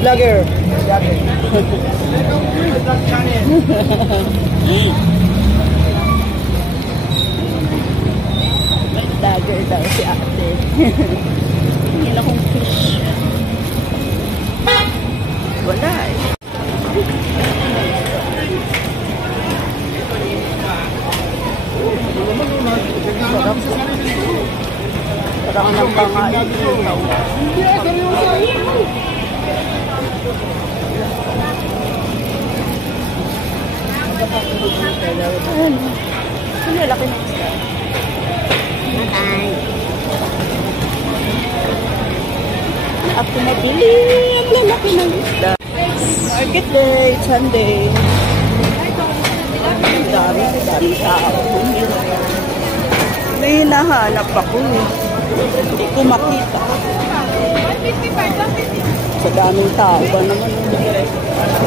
vlogger. Vlogger daw si ate. Tingin akong fish. Wala eh. Parang ng pangalan dito. Ano laki ng isda? Ako mabili. Ang lalaki ng isda. Market day, Sunday. Dami tao. May hinahanap ako. Hindi ko makita. Sa daming tao ba naman.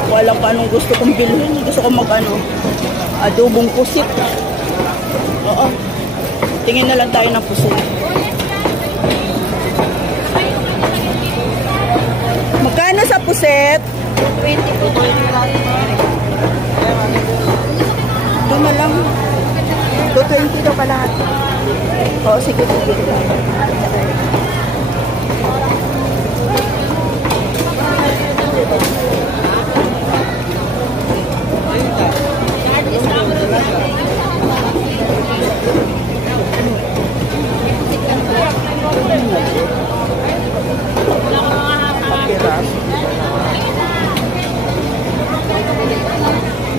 Walang pa anong gusto kong bilhin. Gusto kong adobong pusit. Oo. Tingin na lang tayo ng pusit. Magkano sa puset? 20 po. Doon na lang. 220 daw pala. Oo, sige.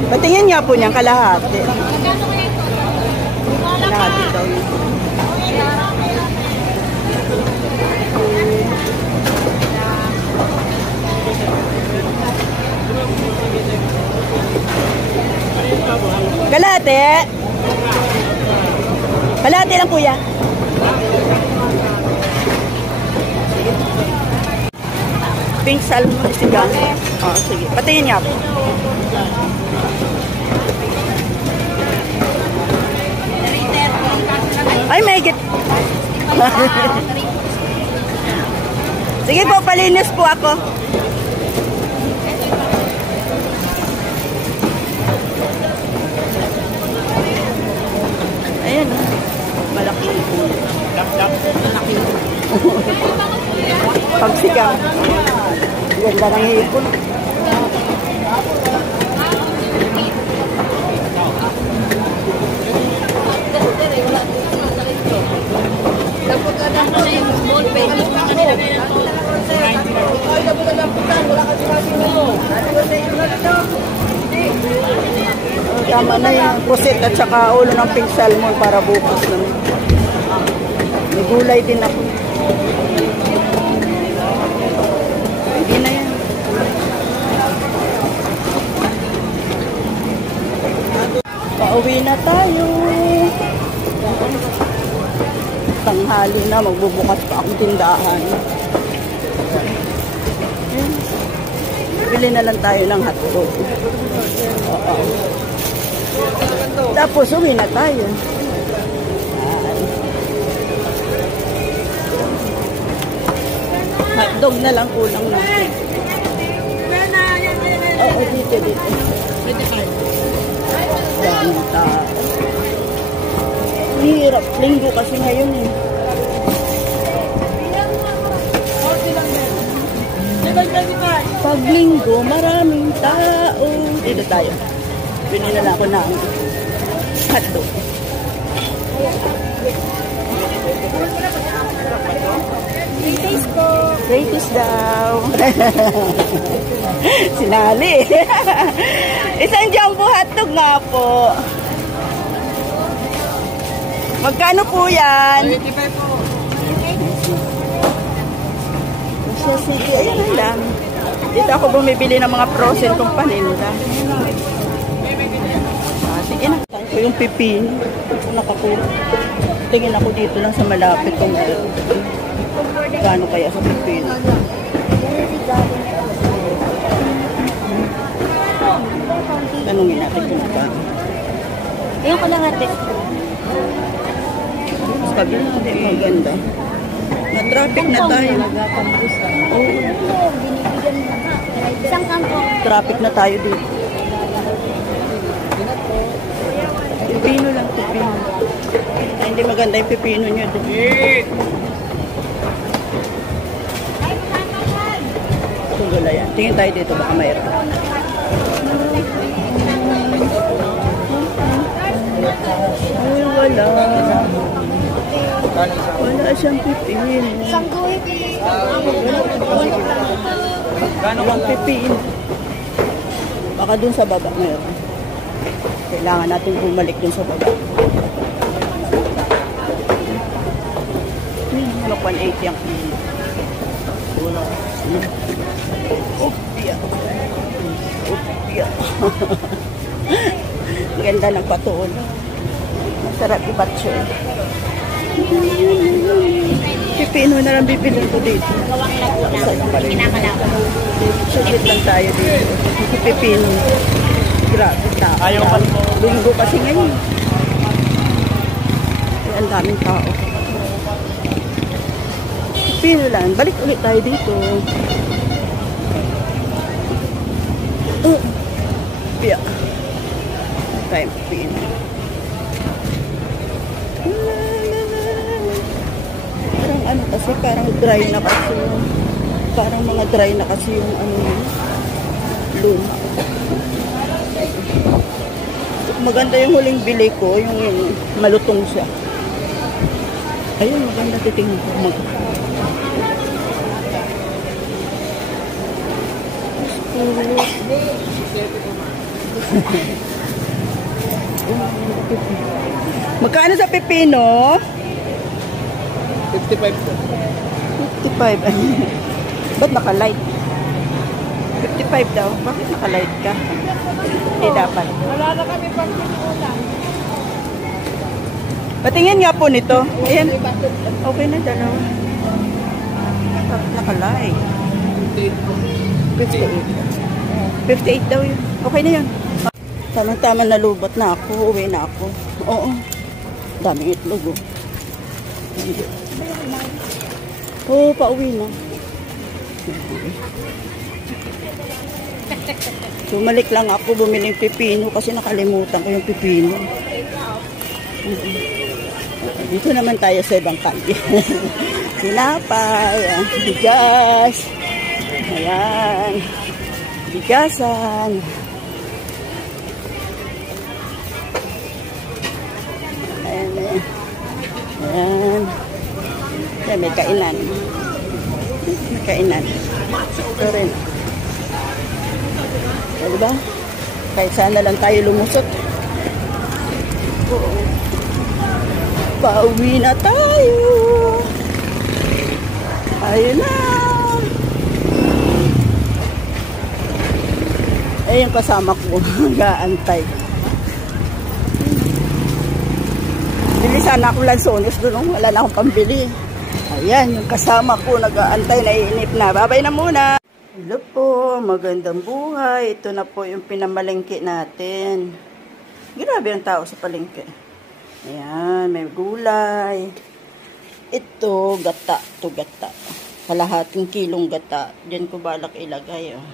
Patingin niya po niyang kalahati. Kalahati daw yun. Kalahati. Kalahati lang kuya. Pink salmon isigang. Oh, sige. Patingin niya po. Ay, may git. Sige po, palinis po ako. Ayan. Malaki po. Malaki. Pagsigang. Ganda ng hipon. Tama na yung pusit at saka ulo ng pink salmon para bukas naman. May gulay din ako. Hindi na yan. Pauwi na tayo. Tanghali na, magbubukas pa akong tindahan. Bili na lang tayo ng hotdog. Oo. Tapos uwi na tayo. Hotdog na lang kulang natin. Oo, dito. Daming tao. Hirap. Linggo kasi ngayon eh. Pag linggo, maraming tao. Dito tayo. Bili na lang ako ng hotdog. Greatest ko. Greatest daw. Sinali. Isang jumbo hotdog nga po. Magkano po yan? 25 po. Siya, sige. Ayan lang. Dito ako bumibili ng mga frozen kong paninda. Sige na. Ito yung pipino. Nakakuha. Tingin ako dito lang sa malapit kung gaano kaya sa pipino. Tanungin natin kung paano. Ayun ko lang ate. Mas kabila natin maganda. Na-traffic na tayo. Oo. Binibigyan mo na. Isang kangkong. Traffic na tayo dito. Pipino lang, pipino. Ay, hindi maganda yung pipino nyo. Tunggola yan. Tingin tayo dito, baka mayroon. Ay, wala. Wala siyang pipino. Isang guhit. Walang pipino. Baka dun sa baba mayroon. Kailangan natin bumalik dun sa baba. Ano, 180 ang kilo. Upya. Upya. Ganda ng patuon. Masarap ibatso. Pipino na lang bibilin ko dito. Gawang Laguna. Kinakalaban. Sugit lang tayo dito. Pipino. Grabe tao. Ayaw pa. Linggo kasi ngayon. Ay, ang daming tao. Pipino lang. Balik ulit tayo dito. Pia. Tayo pipino. Parang ano kasi, parang dry na kasi yung, parang mga dry na kasi yung ano, loon. Maganda yung huling bili ko, yung malutong siya. Ayun, maganda, titingin ko. Magkano sa pipino? 55. 55. Ba't naka-light? 55 daw. Bakit naka-light ka? Hindi dapat. Wala na kami pang pinulan. Patingin nga po nito. Ayan. Okay na, dalawa. Bakit naka-light? 58. 58 daw yun. Okay na yun. Tama-tama nalubot na ako. Uwi na ako. Oo. Daming itlog, oh. Oo, pauwi na. Sumalik lang ako, bumili ng pipino kasi nakalimutan ko yung pipino. Dito naman tayo sa ibang kalye. Sinapay, bigas. Ayan. Bigasan. Ayan, ayan. Ayan. Ayan, may kainan. May kainan. Ito rin. Diba? Kahit sana lang tayo lumusot. Oo. Pauwi na tayo. Ayun na. Eh, yung kasama ko, nag-aantay. Bili sana ako lansones doon. Wala na akong pambili. Ayan, yung kasama ko, nag-aantay, naiinip na. Babay na muna. Hello po, magandang buhay. Ito na po yung pinamalengke natin. Grabe ang tao sa palengke. Ayan, may gulay. Ito, gata. Ito, gata. Kalahating kilong gata. Diyan ko balak ilagay. Oh.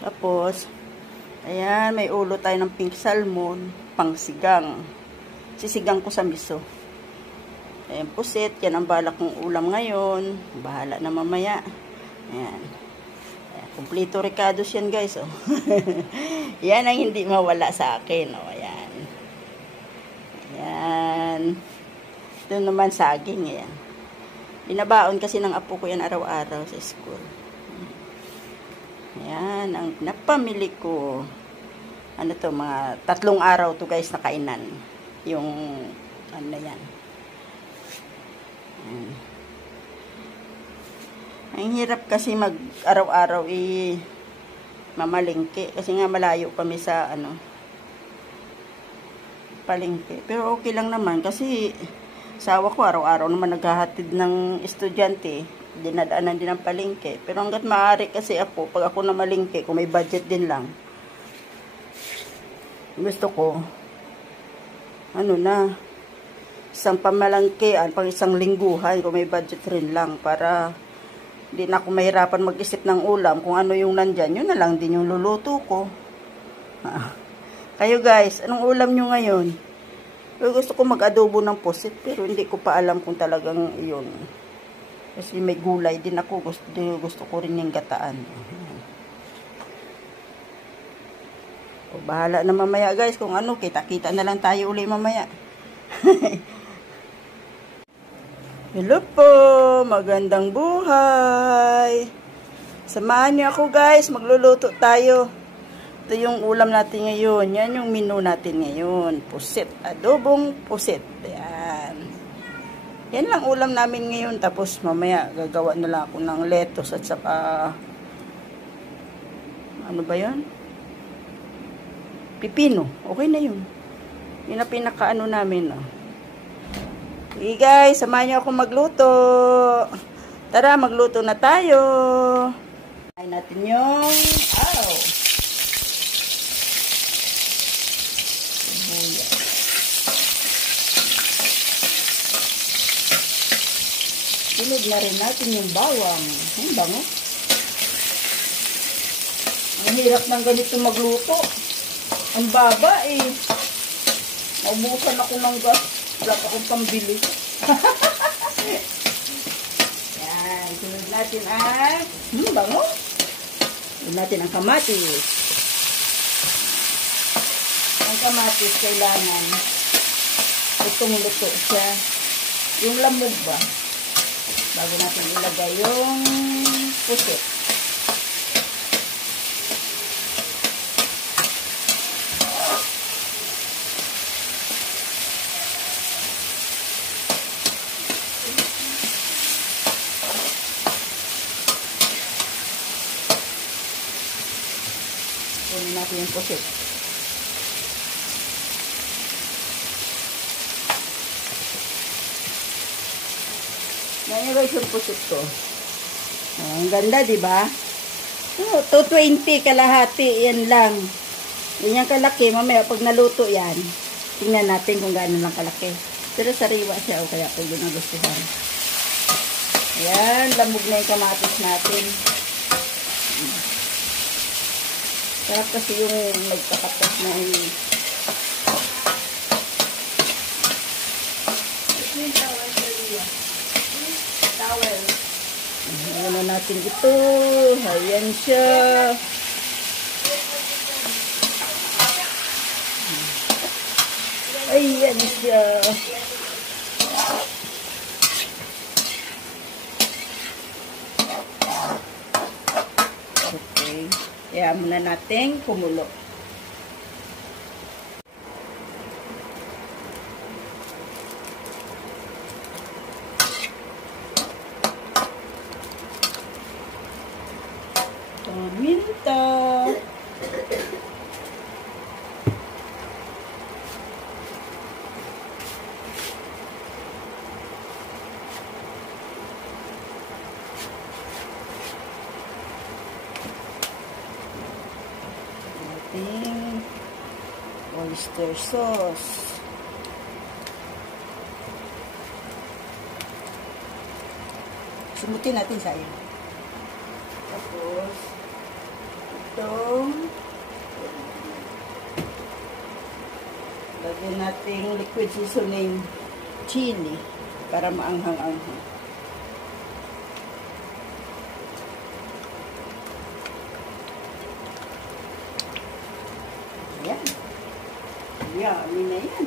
Tapos, ayan, may ulo tayo ng pink salmon. Pangsigang. Sisigang ko sa miso. Ayan, pusit. Yan ang balak kong ulam ngayon. Bahala na mamaya. Ayan. Ayan, kumplito ricados yan, guys. Oh. Yan ang hindi mawala sa akin. Oh, ayan. Ayan. Ito naman saging. Ayan. Binabaon kasi ng apo ko yan araw-araw sa school. Ayan. Ang napamili ko. Ano to, mga 3 araw to, guys, na kainan. Yung, ano yan. Ayan. Ang hirap kasi mag araw-araw mamalingke kasi nga malayo kami sa ano palengke. Pero okay lang naman kasi sawa ko araw-araw naman naghahatid ng estudyante, dinadaanan din ng palengke. Pero hangga't maaari kasi ako, pag ako na malingke, kung may budget din lang, gusto ko ano na isang pamalangkean, pang isang lingguhan kung may budget rin lang para Hindi na ako mahirapan mag-isip ng ulam. Kung ano yung nandyan, yun na lang din yung luluto ko. Kayo guys, anong ulam nyo ngayon? Gusto ko mag-adobo ng pusit, pero hindi ko pa alam kung talagang yun. Kasi may gulay din ako. Gusto ko rin yung gataan. O, bahala na mamaya guys. Kung ano, kita-kita na lang tayo uli mamaya. Hello po, magandang buhay. Samahan niyo ako guys, magluluto tayo. Ito yung ulam natin ngayon. Yan yung menu natin ngayon. Pusit, adobong pusit. Yan. Yan lang ulam namin ngayon. Tapos mamaya gagawa na lang ako ng lettuce at saka ano ba yan? Pipino. Okay na yun. Yun ang pinakaano namin. Okay guys, samahan niyo ako magluto. Tara, magluto na tayo. Kain natin yung sibuyas. Sunod na rin natin yung bawang. Ang bango. Ang hirap ng ganito magluto. Ang baba eh. Naubusan ako ng gas. Wala pa akong pambili. Yan. Sunod natin ang bango. Sunod natin ang kamatis. Ang kamatis kailangan itong luto siya. Yung lamog ba? Bago natin ilagay yung pusit. Kunin natin yung pusit. Ganyan guys yung pusit ko. Ang ganda, diba? 220 kalahati, yan lang. Ganyan kalaki. Mamaya pag naluto yan, tingnan natin kung gaano lang kalaki. Pero sariwa siya, o kaya pwede na gustuhan. Ayan, lamog na yung kamatis natin. Sarap kasi yung magkakatas na yung towel. Ano natin ito? Ayan siya. Ayan siya. Okay. Kaya muna natin kumulo. Paminta. Ating oyster sauce. Sumutin natin sa iyo. Tapos itong lagyan natin liquid seasoning chili para maanghang-anghang. Ayan. Yummy na yan.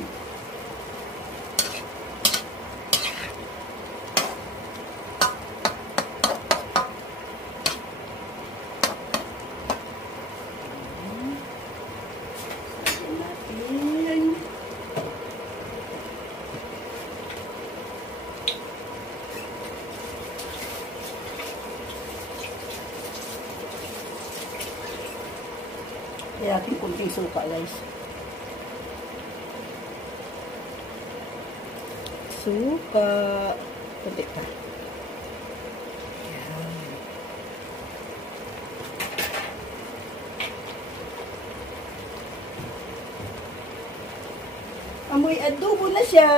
Kaya natin kunting suka guys. Suka. Kunti pa. Amoy adobo na siya.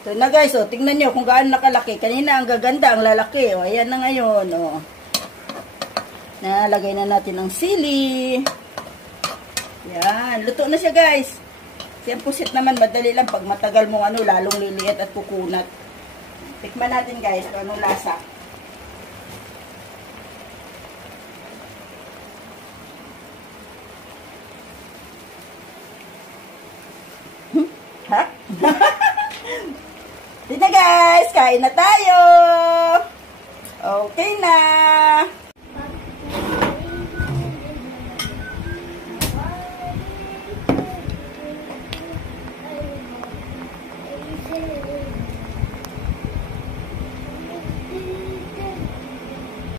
Ito na guys, oh, tingnan nyo kung gaano nakalaki. Kanina ang gaganda, ang lalaki. O, ayan na ngayon. Oh. Nalagay na natin ang sili. Yan, luto na siya guys. Siyang pusit naman, madali lang. Pag matagal mong ano, lalong liliit at kukunat. Tikman natin guys kung anong lasa. Ha? Ito guys, kain na tayo. Okay na.